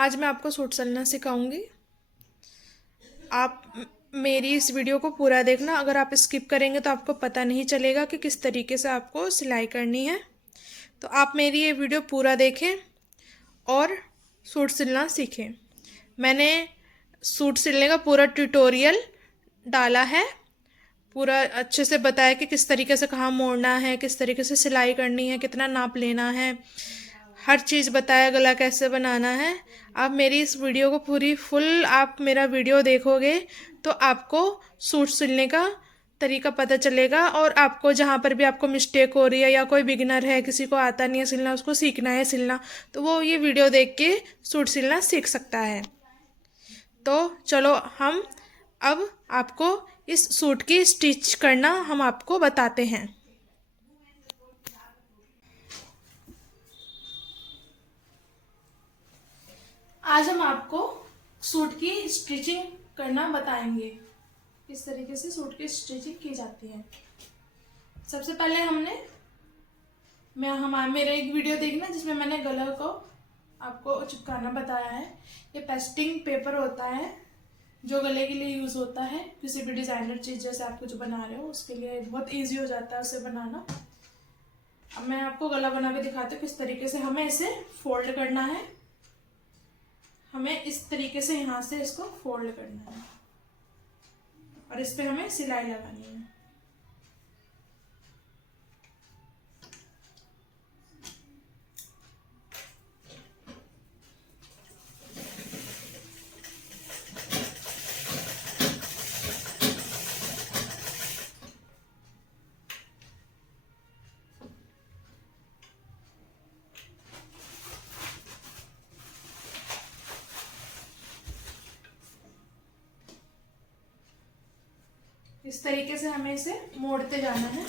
आज मैं आपको सूट सिलना सिखाऊंगी। आप मेरी इस वीडियो को पूरा देखना। अगर आप स्किप करेंगे तो आपको पता नहीं चलेगा कि किस तरीके से आपको सिलाई करनी है। तो आप मेरी ये वीडियो पूरा देखें और सूट सिलना सीखें। मैंने सूट सिलने का पूरा ट्यूटोरियल डाला है, पूरा अच्छे से बताया कि किस तरीके से कहाँ मोड़ना है, किस तरीके से सिलाई करनी है, कितना नाप लेना है, हर चीज़ बताया, गला कैसे बनाना है। आप मेरी इस वीडियो को पूरी फुल आप मेरा वीडियो देखोगे तो आपको सूट सिलने का तरीका पता चलेगा। और आपको जहाँ पर भी आपको मिस्टेक हो रही है या कोई बिगिनर है, किसी को आता नहीं है सिलना, उसको सीखना है सिलना, तो वो ये वीडियो देख के सूट सिलना सीख सकता है। तो चलो हम अब आपको इस सूट की स्टिच करना हम आपको बताते हैं। आज हम आपको सूट की स्टिचिंग करना बताएंगे, किस तरीके से सूट की स्टिचिंग की जाती है। सबसे पहले मेरा एक वीडियो देखना जिसमें मैंने गला को आपको चिपकाना बताया है। ये पेस्टिंग पेपर होता है जो गले के लिए यूज़ होता है। किसी भी डिज़ाइनर चीज़ जैसे आप कुछ बना रहे हो उसके लिए बहुत ईजी हो जाता है उसे बनाना। अब मैं आपको गला बना के दिखाती हूँ किस तरीके से हमें इसे फोल्ड करना है। हमें इस तरीके से यहाँ से इसको फोल्ड करना है और इस पे हमें सिलाई लगानी है। इस तरीके से हमें इसे मोड़ते जाना है।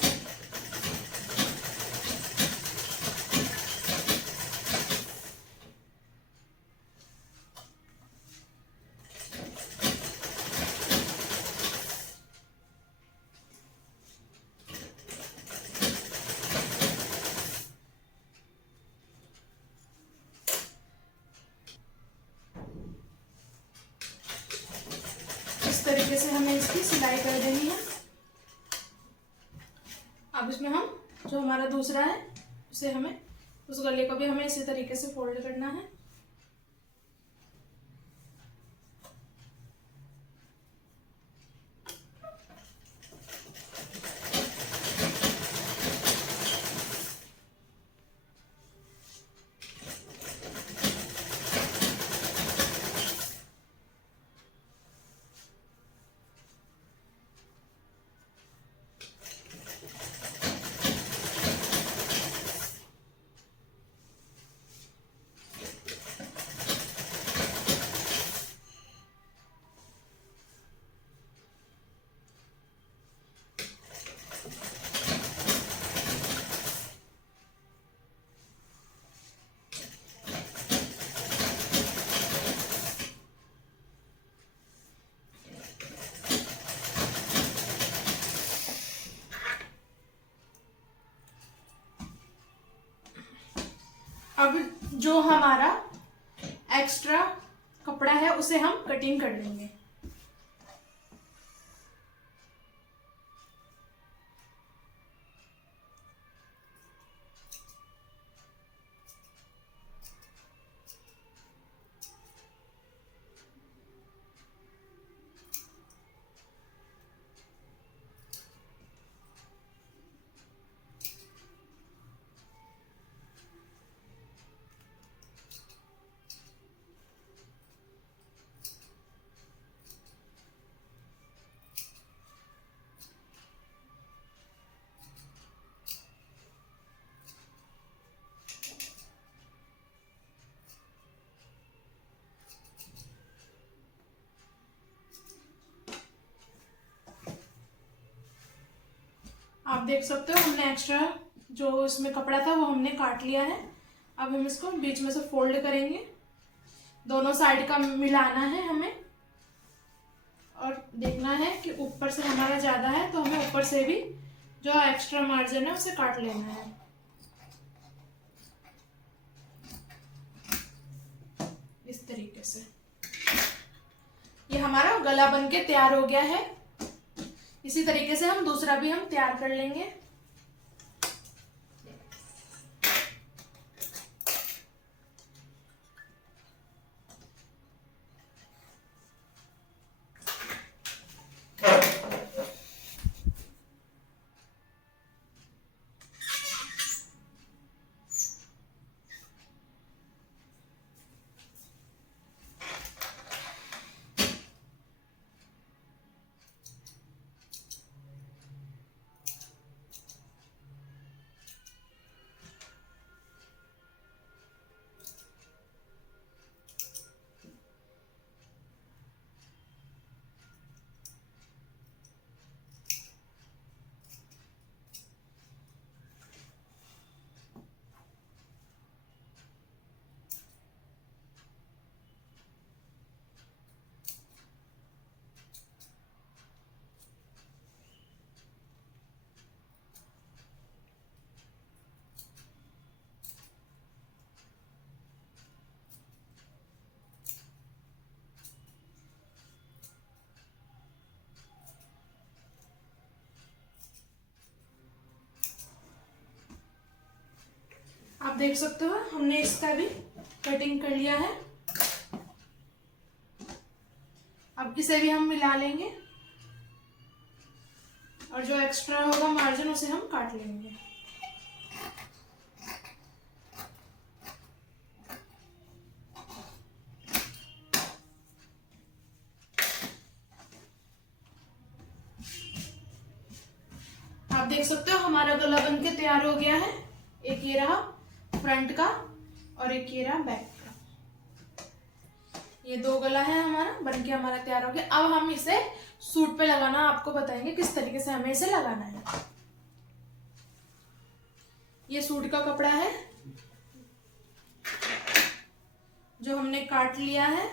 इस तरीके से हमें इसकी सिलाई कर देनी है। अब इसमें हम जो हमारा दूसरा है उसे हमें उस गले को भी हमें इसी तरीके से फोल्ड करना है। अब जो हमारा एक्स्ट्रा कपड़ा है उसे हम कटिंग कर लेंगे। आप देख सकते हो हमने एक्स्ट्रा जो इसमें कपड़ा था वो हमने काट लिया है। अब हम इसको बीच में से फोल्ड करेंगे, दोनों साइड का मिलाना है हमें और देखना है कि ऊपर से हमारा ज़्यादा है तो हमें ऊपर से भी जो एक्स्ट्रा मार्जिन है उसे काट लेना है। इस तरीके तरीके से। ये हमारा गला बन के तैयार हो गया है। इसी तरीके से हम दूसरा भी हम तैयार कर लेंगे। आप देख सकते हो हमने इसका भी कटिंग कर लिया है। अब इसे भी हम मिला लेंगे और जो एक्स्ट्रा होगा मार्जिन उसे हम काट लेंगे। आप देख सकते हो हमारा गला बनके तैयार हो गया है। एक ये रहा फ्रंट का और एक ये रहा बैक का। ये दो गला है हमारा बनके हमारा तैयार हो गया। अब हम इसे सूट पे लगाना आपको बताएंगे किस तरीके से हमें इसे लगाना है। ये सूट का कपड़ा है जो हमने काट लिया है।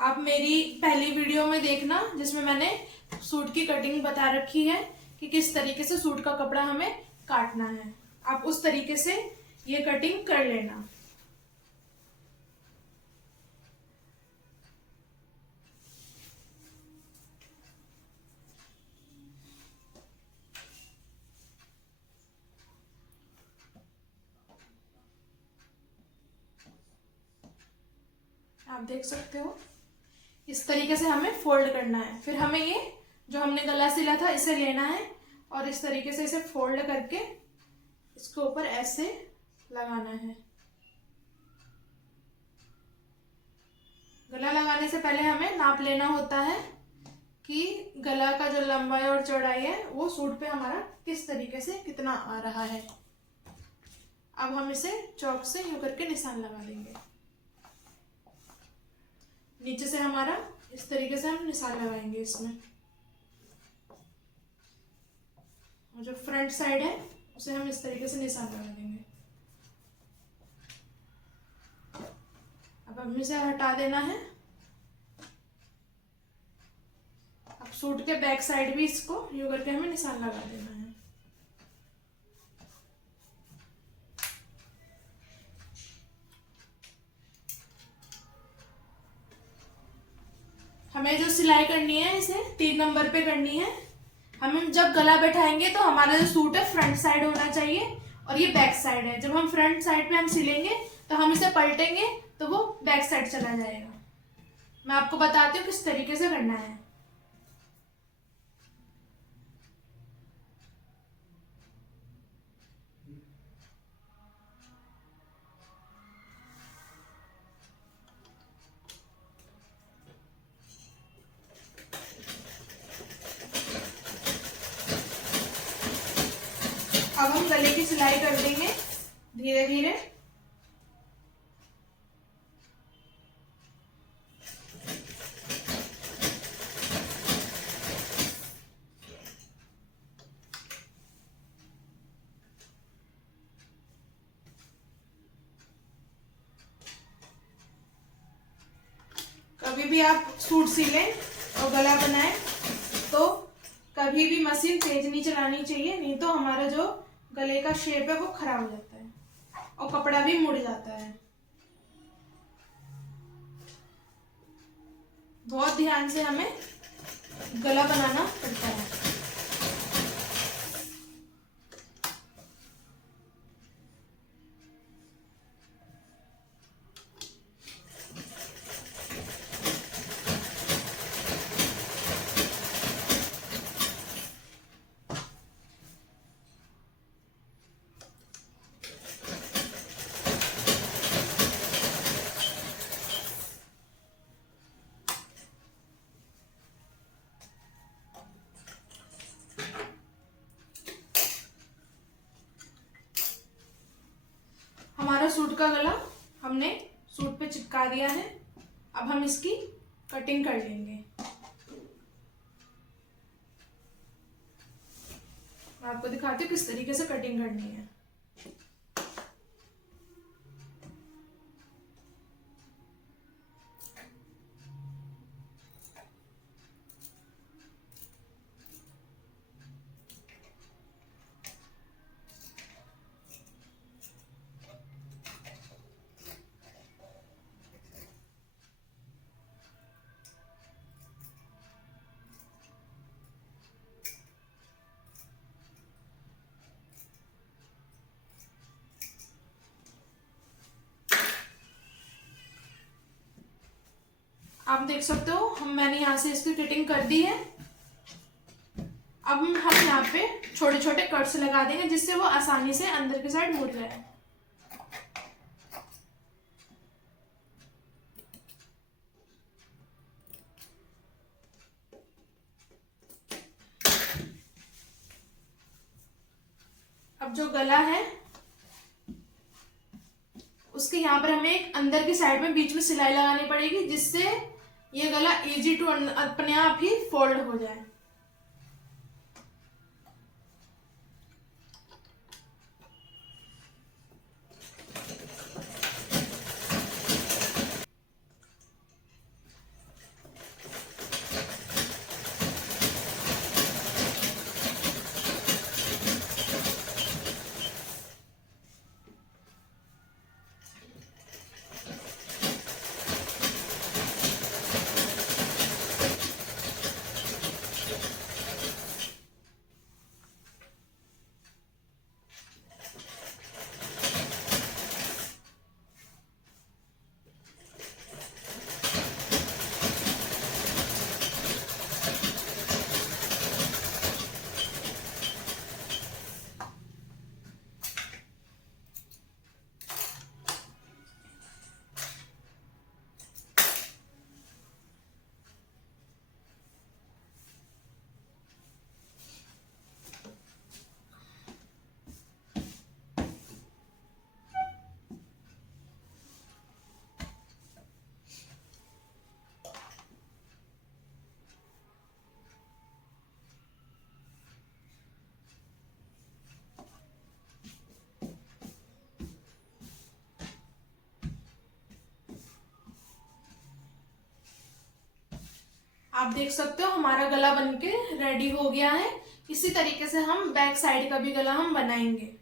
आप मेरी पहली वीडियो में देखना जिसमें मैंने सूट की कटिंग बता रखी है कि किस तरीके से सूट का कपड़ा हमें काटना है। आप उस तरीके से ये कटिंग कर लेना। आप देख सकते हो इस तरीके से हमें फोल्ड करना है। फिर हमें ये जो हमने गला सिला था इसे लेना है और इस तरीके से इसे फोल्ड करके इसके ऊपर ऐसे लगाना है। गला लगाने से पहले हमें नाप लेना होता है कि गला का जो लंबाई और चौड़ाई है वो सूट पे हमारा किस तरीके से कितना आ रहा है। अब हम इसे चौक से यूं करके निशान लगा देंगे। नीचे से हमारा इस तरीके से हम निशान लगाएंगे इसमें। और जो फ्रंट साइड है उसे हम इस तरीके से निशान लगा देंगे। अब हमें इसे हटा देना है। अब सूट के बैक साइड भी इसको यूं करके हमें निशान लगा देना है। हमें जो सिलाई करनी है इसे 3 नंबर पे करनी है। हम जब गला बैठाएंगे तो हमारा जो सूट है फ्रंट साइड होना चाहिए और ये बैक साइड है। जब हम फ्रंट साइड पे हम सिलेंगे तो हम इसे पलटेंगे तो वो बैक साइड चला जाएगा। मैं आपको बताती हूँ किस तरीके से करना है। अब हम गले की सिलाई कर देंगे धीरे धीरे। कभी भी आप सूट सिलें और गला बनाएं तो कभी भी मशीन तेज नहीं चलानी चाहिए, नहीं तो हमारा जो गले का शेप है वो खराब हो जाता है और कपड़ा भी मुड़ जाता है। बहुत ध्यान से हमें गला बनाना पड़ता है। हमारा सूट का गला हमने सूट पे चिपका दिया है। अब हम इसकी कटिंग कर लेंगे। मैं आपको दिखाती हूँ किस तरीके से कटिंग करनी है। आप देख सकते हो मैंने यहाँ से इसकी कटिंग कर दी है। अब हम यहाँ पे छोटे छोटे कट्स लगा देंगे जिससे वो आसानी से अंदर की साइड मुड़ जाए। अब जो गला है उसके यहाँ पर हमें एक अंदर की साइड में बीच में सिलाई लगानी पड़ेगी जिससे ये गला इजी टू अपने आप ही फोल्ड हो जाए। आप देख सकते हो हमारा गला बनके रेडी हो गया है। इसी तरीके से हम बैक साइड का भी गला हम बनाएंगे।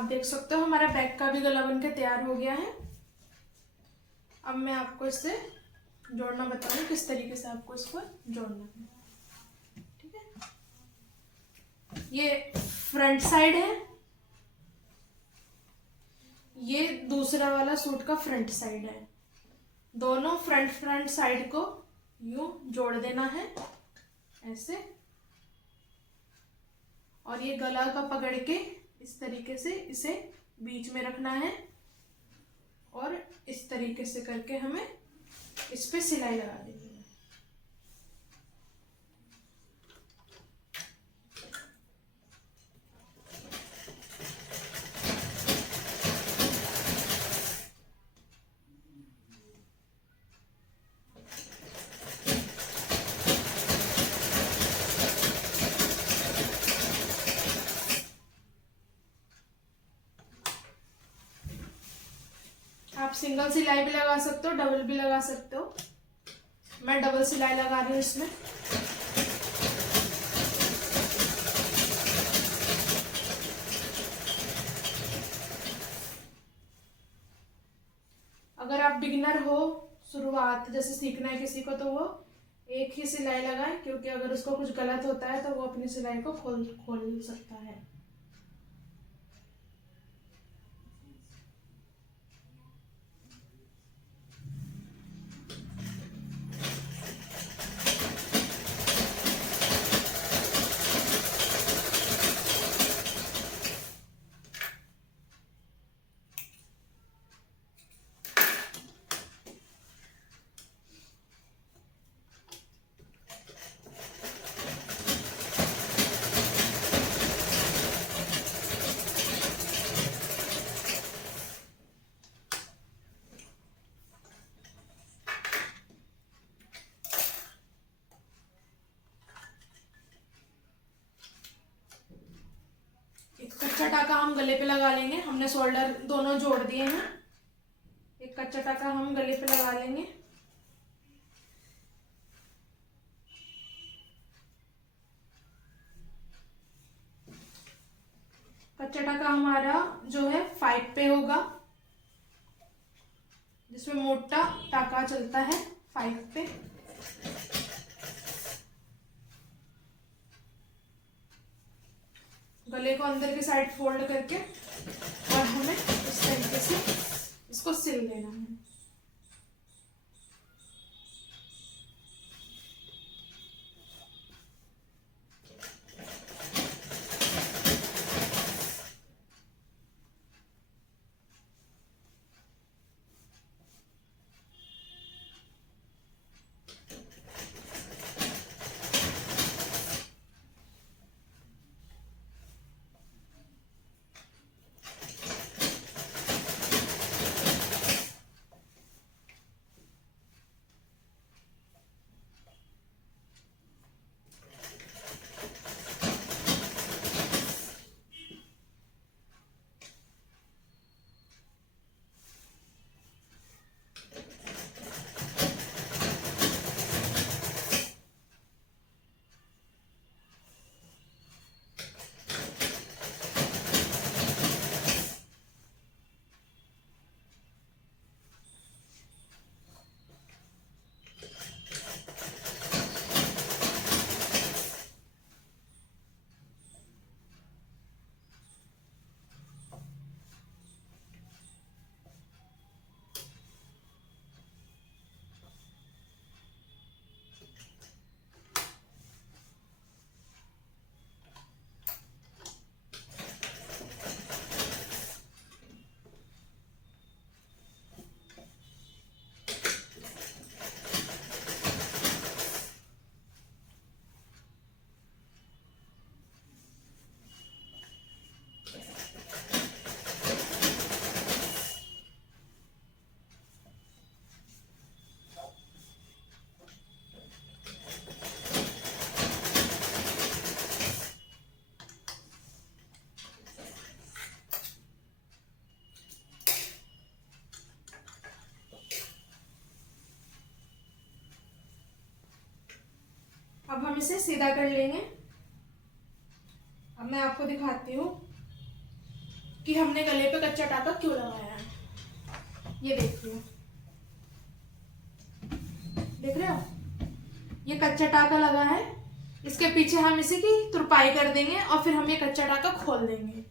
आप देख सकते हो हमारा बैग का भी गला बनके तैयार हो गया है। अब मैं आपको इससे जोड़ना बताऊंगी किस तरीके से आपको इसको जोड़ना है। ठीक है, ये फ्रंट साइड है, ये दूसरा वाला सूट का फ्रंट साइड है। दोनों फ्रंट साइड को यूं जोड़ देना है ऐसे, और ये गला का पकड़ के इस तरीके से इसे बीच में रखना है, और इस तरीके से करके हमें इस पे सिलाई लगा देनी है। आप सिंगल सिलाई भी लगा सकते हो, डबल भी लगा सकते हो। मैं डबल सिलाई लगा रही हूँ इसमें। अगर आप बिगिनर हो, शुरुआत जैसे सीखना है किसी को, तो वो एक ही सिलाई लगाए, क्योंकि अगर उसको कुछ गलत होता है तो वो अपनी सिलाई को खोल सकता है। कच्चा टाका हम गले पे लगा लेंगे। हमने शोल्डर दोनों जोड़ दिए हैं, एक कच्चा टाका हम गले पे लगा लेंगे। कच्चा टाका हमारा जो है 5 पे होगा, जिसमें मोटा टाका चलता है 5 पे। गले को अंदर की साइड फोल्ड करके और हमें इस तरीके से इसको सिल लेना है। अब हम इसे सीधा कर लेंगे। अब मैं आपको दिखाती हूँ कि हमने गले पे कच्चा टाका क्यों लगाया है। ये देख लो, देख रहे हो, ये कच्चा टाका लगा है। इसके पीछे हम इसी की तुरपाई कर देंगे और फिर हम ये कच्चा टाका खोल देंगे।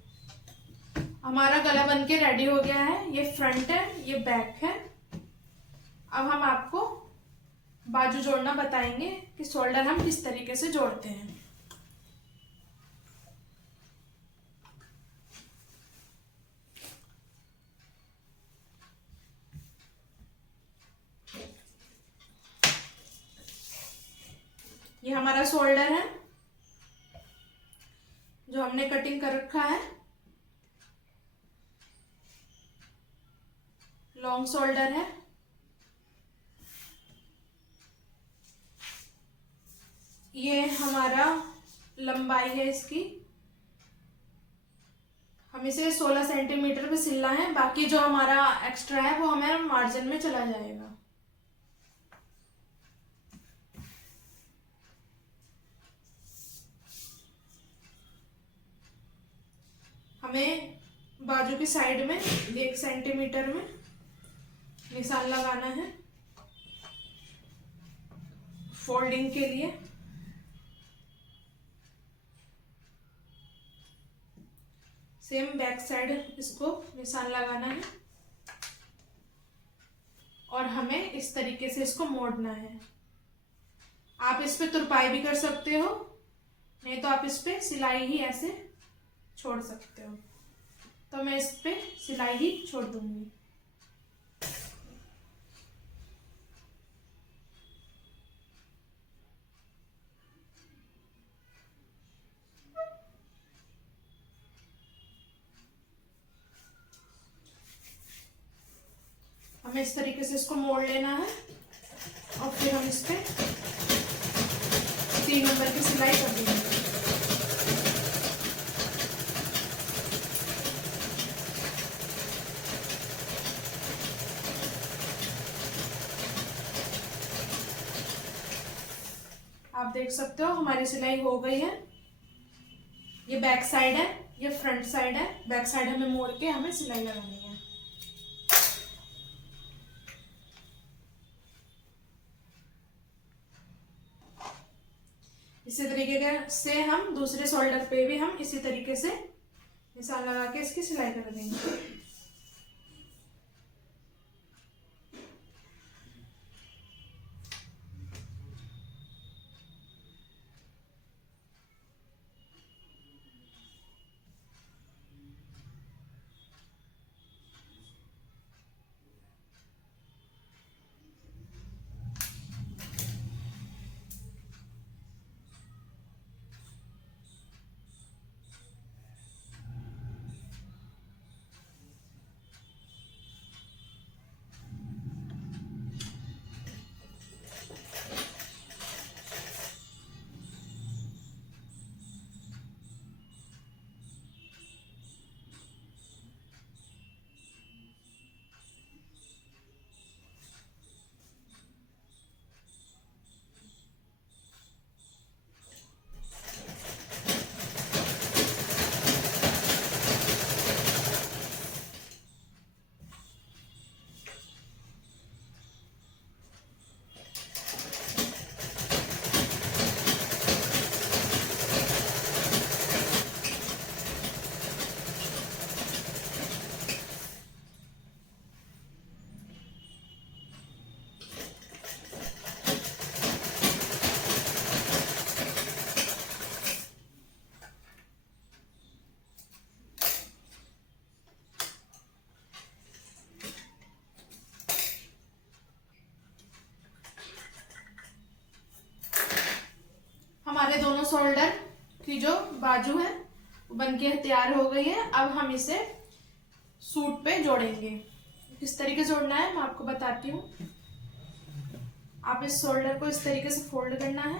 हमारा गला बन के रेडी हो गया है। ये फ्रंट है, ये बैक है। अब हम आपको बाजू जोड़ना बताएंगे कि शोल्डर हम किस तरीके से जोड़ते हैं। ये हमारा शोल्डर है जो हमने कटिंग कर रखा है। लॉन्ग शोल्डर है। ये हमारा लंबाई है इसकी। हम इसे 16 सेंटीमीटर पे सिलना है, बाकी जो हमारा एक्स्ट्रा है वो हमारा मार्जिन में चला जाएगा। हमें बाजू की साइड में 1 सेंटीमीटर में निशान लगाना है फोल्डिंग के लिए। सेम बैक साइड इसको निशान लगाना है और हमें इस तरीके से इसको मोड़ना है। आप इस पे तुरपाई भी कर सकते हो, नहीं तो आप इस पे सिलाई ही ऐसे छोड़ सकते हो। तो मैं इस पे सिलाई ही छोड़ दूंगी। हमें इस तरीके से इसको मोड़ लेना है और फिर हम इस पे 3 नंबर की सिलाई कर देंगे। आप देख सकते हो हमारी सिलाई हो गई है। ये बैक साइड है, ये फ्रंट साइड है। बैक साइड हमें मोड़ के हमें सिलाई लगानी है। इसी तरीके से हम दूसरे शोल्डर पे भी हम इसी तरीके से निशान लगा के इसकी सिलाई कर देंगे। हमारे दोनों शोल्डर की जो बाजू है वो बनके तैयार हो गई है। अब हम इसे सूट पे जोड़ेंगे। किस तरीके से जोड़ना है मैं आपको बताती हूँ। आप इस शोल्डर को इस तरीके से फोल्ड करना है।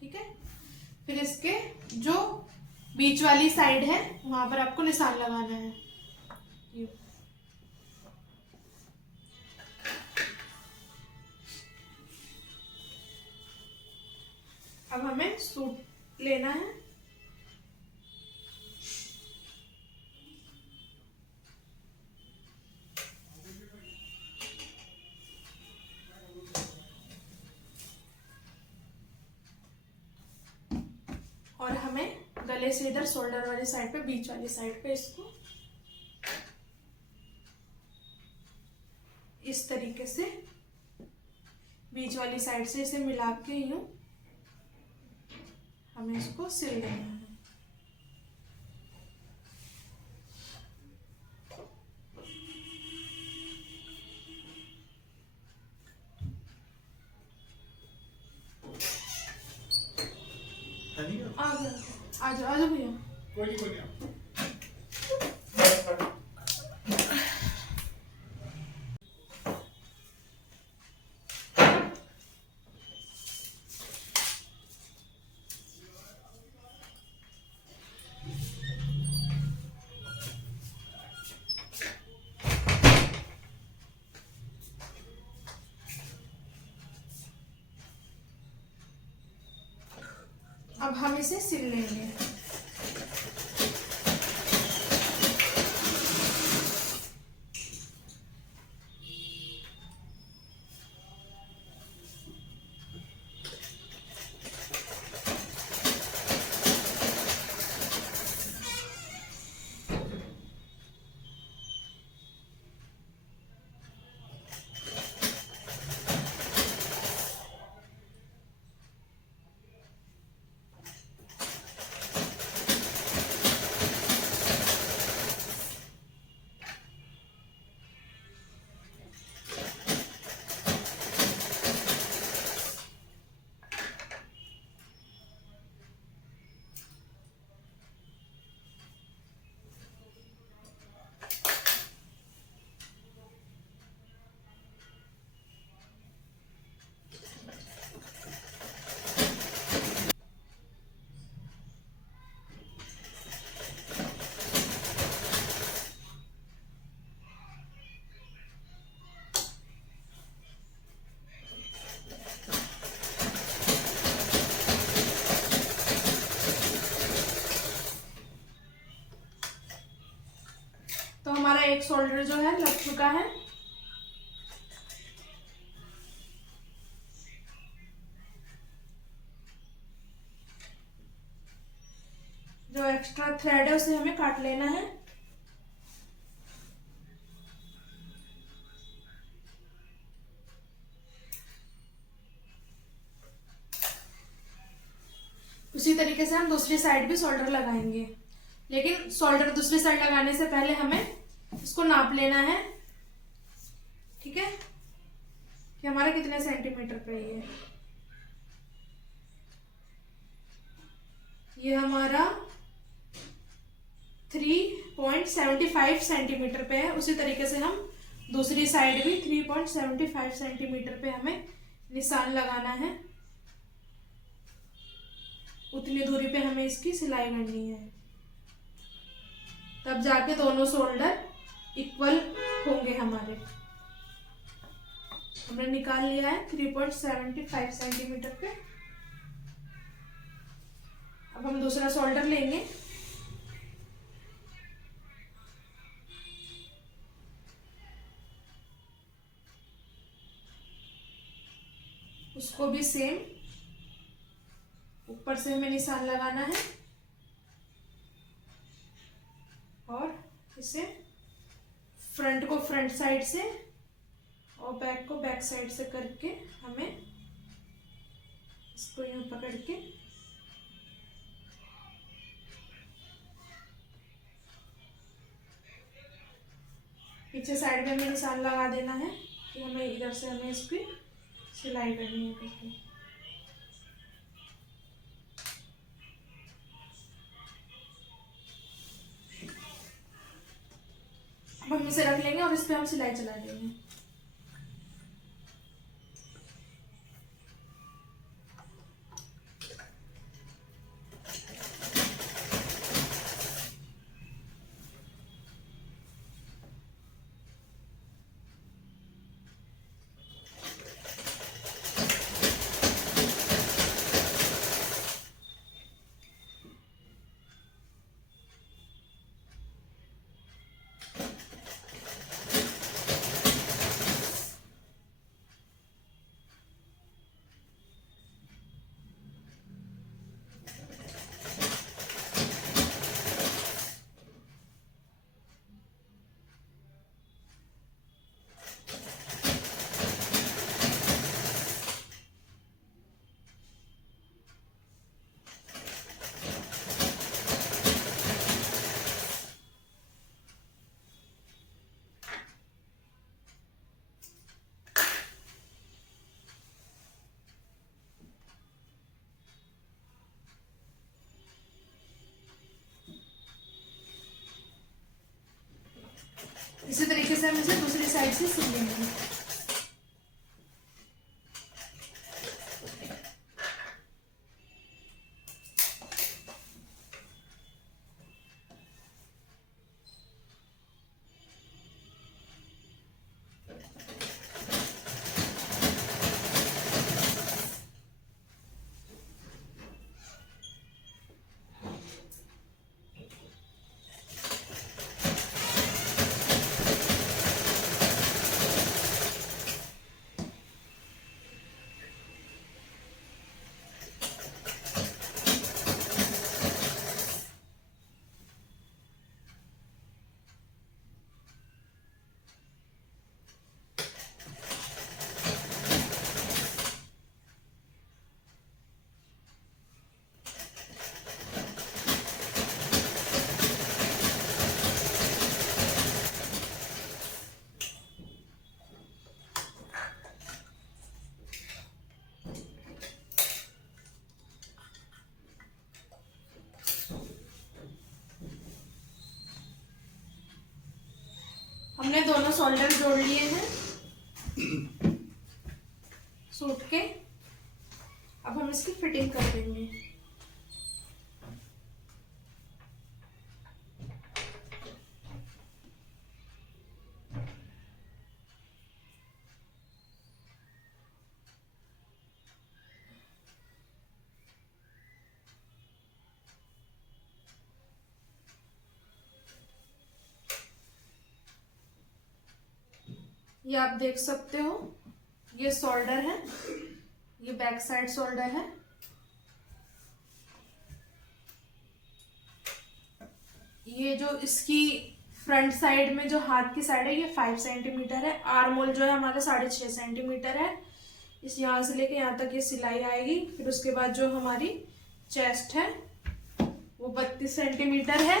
ठीक है, फिर इसके जो बीच वाली साइड है वहां पर आपको निशान लगाना है। अब हमें सूट लेना है। और हमें गले से इधर शोल्डर वाली साइड पे, बीच वाली साइड पे इसको इस तरीके से बीच वाली साइड से इसे मिला के यूं हमें इसको सिल लेना है। आ जाओ भैया। कोई नहीं। अब हम इसे सिल लेंगे। तो हमारा एक शोल्डर जो है लग चुका है। जो एक्स्ट्रा थ्रेड है उसे हमें काट लेना है। उसी तरीके से हम दूसरी साइड भी शोल्डर लगाएंगे, लेकिन शोल्डर दूसरी साइड लगाने से पहले हमें इसको नाप लेना है। ठीक है, कि हमारा कितने सेंटीमीटर पे ये हमारा 3.75 सेंटीमीटर पे है। उसी तरीके से हम दूसरी साइड भी 3.75 सेंटीमीटर पे हमें निशान लगाना है। उतनी दूरी पे हमें इसकी सिलाई करनी है, तब जाके दोनों शोल्डर इक्वल होंगे हमारे। हमने निकाल लिया है 3.75 सेंटीमीटर पे। अब हम दूसरा शोल्डर लेंगे। उसको भी सेम ऊपर से हमें निशान लगाना है और इसे फ्रंट को फ्रंट साइड से और बैक को बैक साइड से करके हमें इसको यूं पकड़ के पीछे साइड में हमें निशान लगा देना है कि हमें इधर से हमें इसकी सिलाई करनी है करके। अब हम इसे रख लेंगे और इस पे हम सिलाई चला देंगे। तरीके से हम इसे दूसरी साइड से सिल लेंगे। हमने दोनों शोल्डर जोड़ लिए हैं सूट के। अब हम इसकी फिटिंग कर देंगे। ये आप देख सकते हो, ये शोल्डर है, ये बैक साइड शोल्डर है। ये जो इसकी फ्रंट साइड में जो हाथ की साइड है ये 5 सेंटीमीटर है। आर्म होल जो है हमारा 6.5 सेंटीमीटर है। इस यहाँ से लेके यहाँ तक ये सिलाई आएगी। फिर उसके बाद जो हमारी चेस्ट है वो 32 सेंटीमीटर है,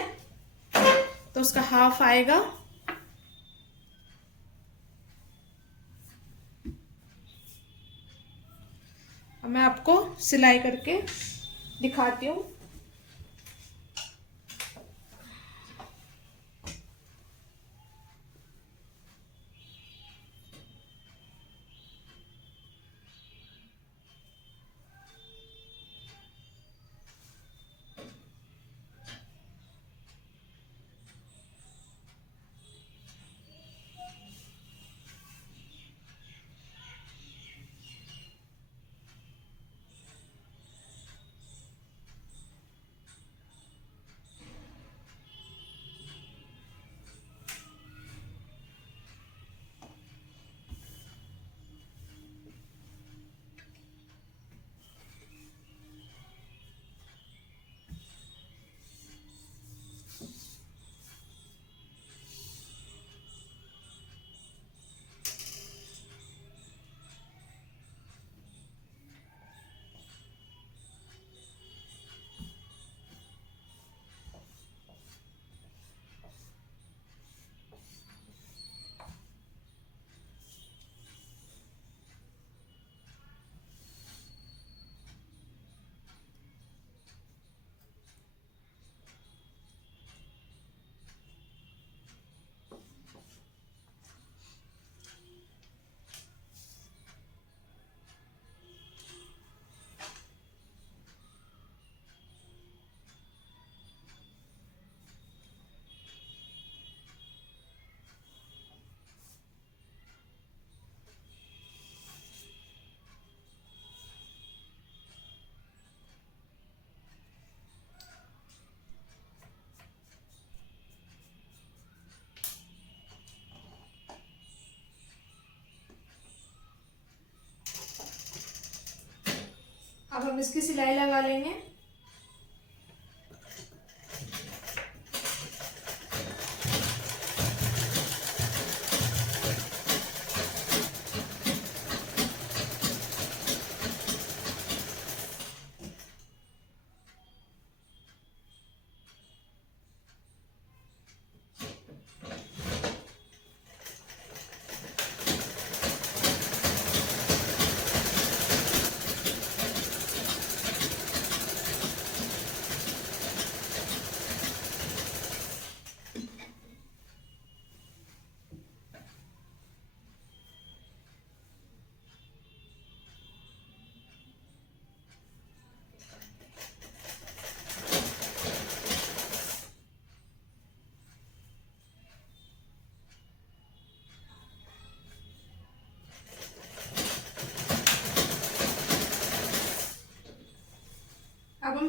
तो उसका हाफ आएगा। अब मैं आपको सिलाई करके दिखाती हूँ। अब हम इसकी सिलाई लगा लेंगे।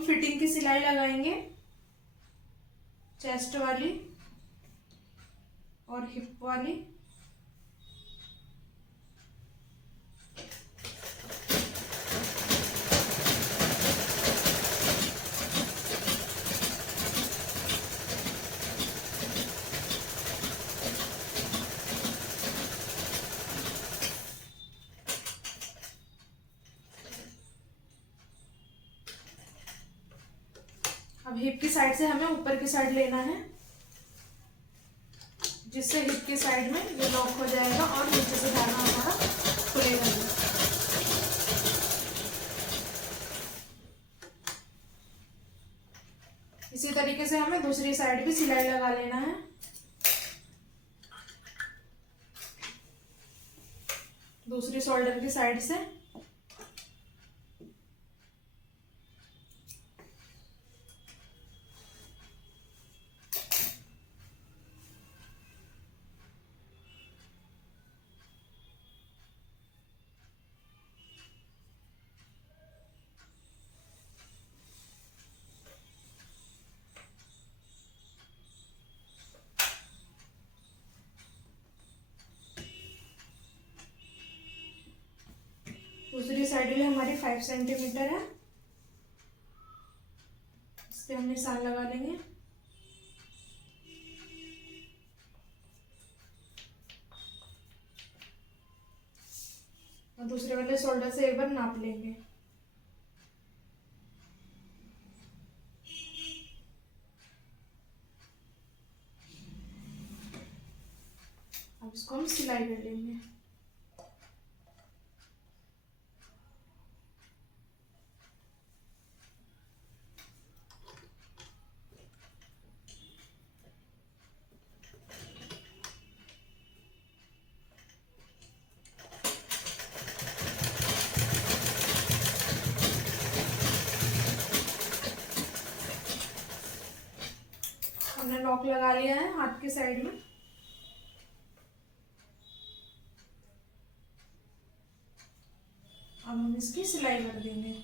फिटिंग की सिलाई लगाएंगे, चेस्ट वाली और हिप वाली। अब हिप की साइड से हमें ऊपर की साइड लेना है, जिससे हिप की साइड में ये लॉक हो जाएगा और नीचे से धागा हमारा खुलेगा नहीं। इसी तरीके से हमें दूसरी साइड भी सिलाई लगा लेना है। दूसरी शोल्डर की साइड से दूसरी साइड भी हमारी 5 सेंटीमीटर है, इस पे हम निशान लगा लेंगे। और दूसरे वाले शोल्डर से एक बार नाप लेंगे। अब इसको हम सिलाई कर लेंगे। हमने लॉक लगा लिया है हाथ की साइड में। अब हम इसकी सिलाई कर देंगे।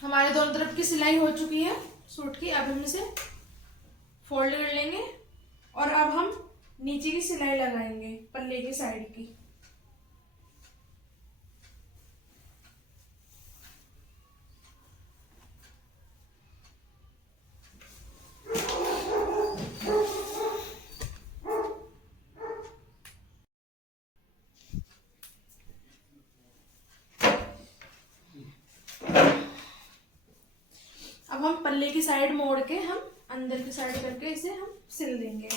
हमारे दोनों तरफ की सिलाई हो चुकी है सूट की। अब हम इसे फोल्ड कर लेंगे और अब हम नीचे की सिलाई लगाएंगे पल्ले की साइड की। अब हम पल्ले की साइड मोड़ के हम अंदर की साइड करके इसे हम सिल देंगे।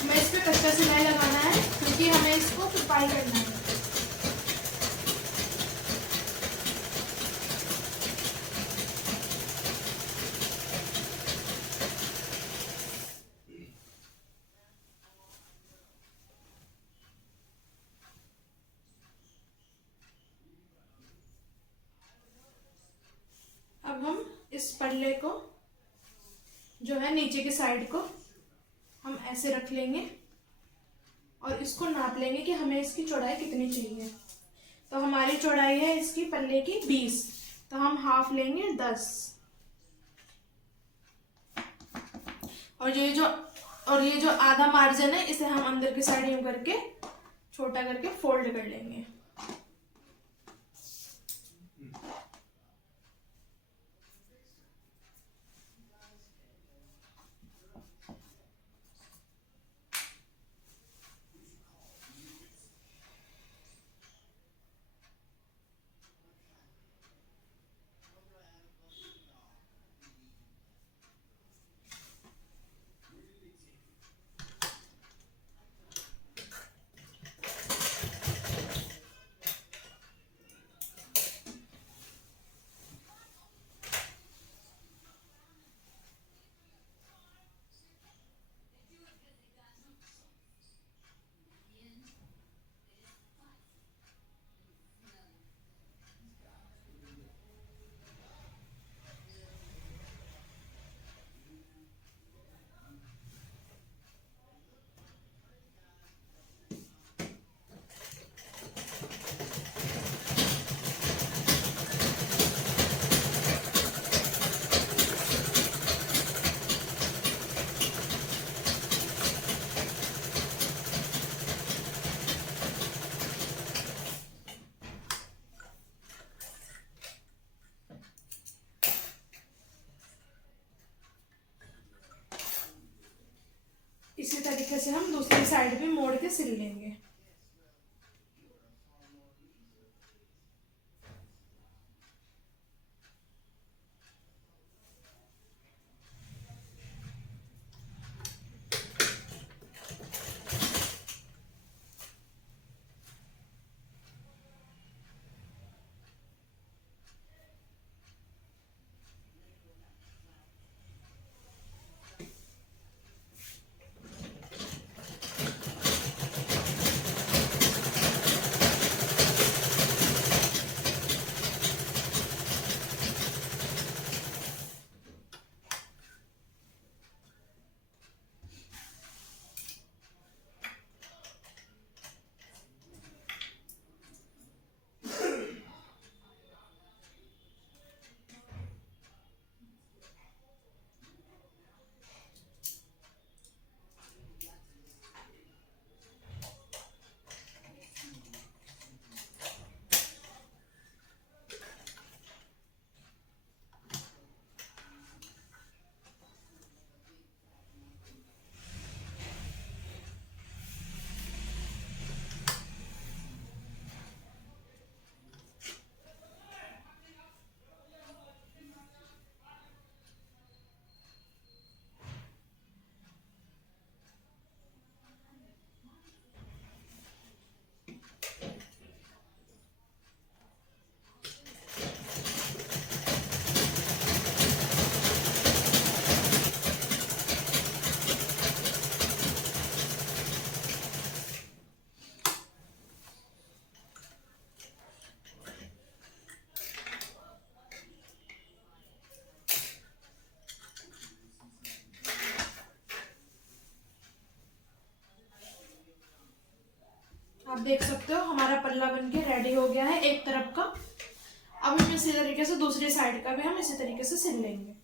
हमें इस पे कच्चा सिलाई लगाना है क्योंकि हमें इसको तुरपाई करना है। अब हम इस पल्ले को जो है नीचे की साइड को हम ऐसे रख लेंगे और इसको नाप लेंगे कि हमें इसकी चौड़ाई कितनी चाहिए। तो हमारी चौड़ाई है इसकी पल्ले की 20, तो हम हाफ लेंगे 10। और ये जो आधा मार्जिन है इसे हम अंदर की साइड यूं करके छोटा करके फोल्ड कर लेंगे। इसी तरीके से हम दूसरी साइड भी मोड़ के सिल लेंगे। आप देख सकते हो हमारा पल्ला बनके रेडी हो गया है एक तरफ का। अब हम इसी तरीके से दूसरी साइड का भी हम इसी तरीके से सिल लेंगे।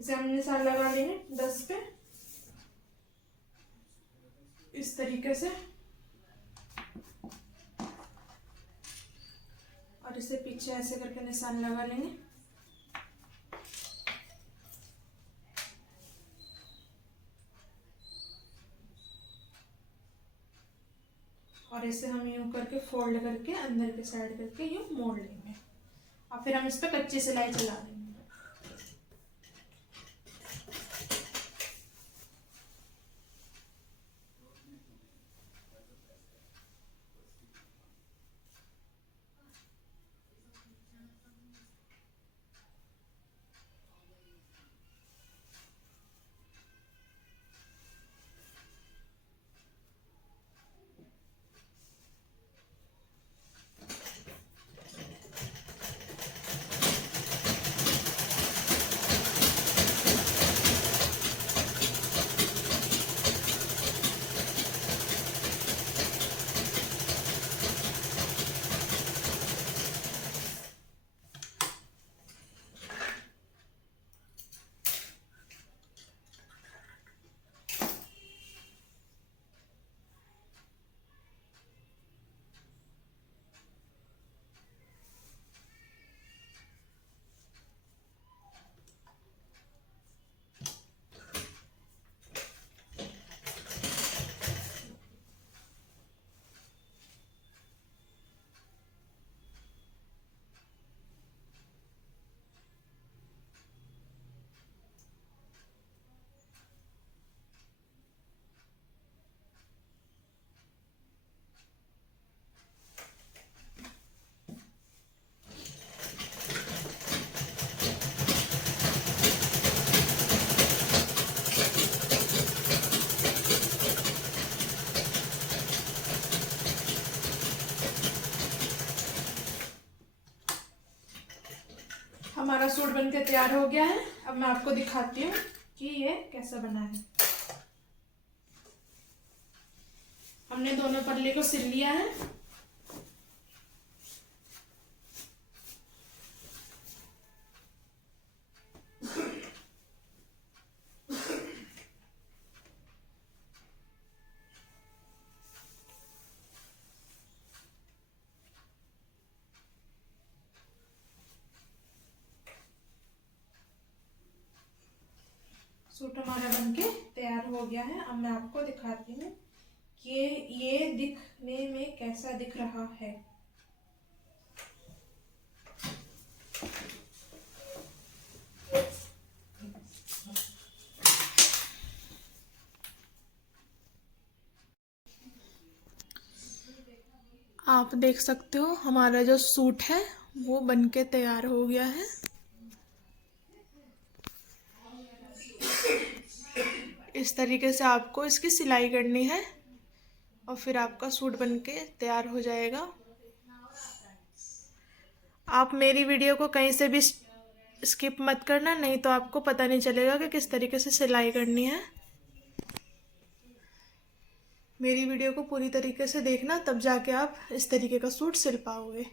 इसे हम निशान लगा लेंगे 10 पे इस तरीके से, और इसे पीछे ऐसे करके निशान लगा लेंगे। और इसे हम यूं करके फोल्ड करके अंदर के साइड करके यूं मोड़ लेंगे और फिर हम इस पे कच्ची सिलाई चला देंगे। हमारा सूट बनके तैयार हो गया है। अब मैं आपको दिखाती हूँ कि ये कैसा बना है। हमने दोनों पल्ले को सिल लिया है। सूट हमारा बनके तैयार हो गया है। अब मैं आपको दिखाती हूँ कि ये दिखने में कैसा दिख रहा है। आप देख सकते हो हमारा जो सूट है वो बनके तैयार हो गया है। इस तरीके से आपको इसकी सिलाई करनी है और फिर आपका सूट बनके तैयार हो जाएगा। आप मेरी वीडियो को कहीं से भी स्किप मत करना, नहीं तो आपको पता नहीं चलेगा कि किस तरीके से सिलाई करनी है। मेरी वीडियो को पूरी तरीके से देखना, तब जाके आप इस तरीके का सूट सिल पाओगे।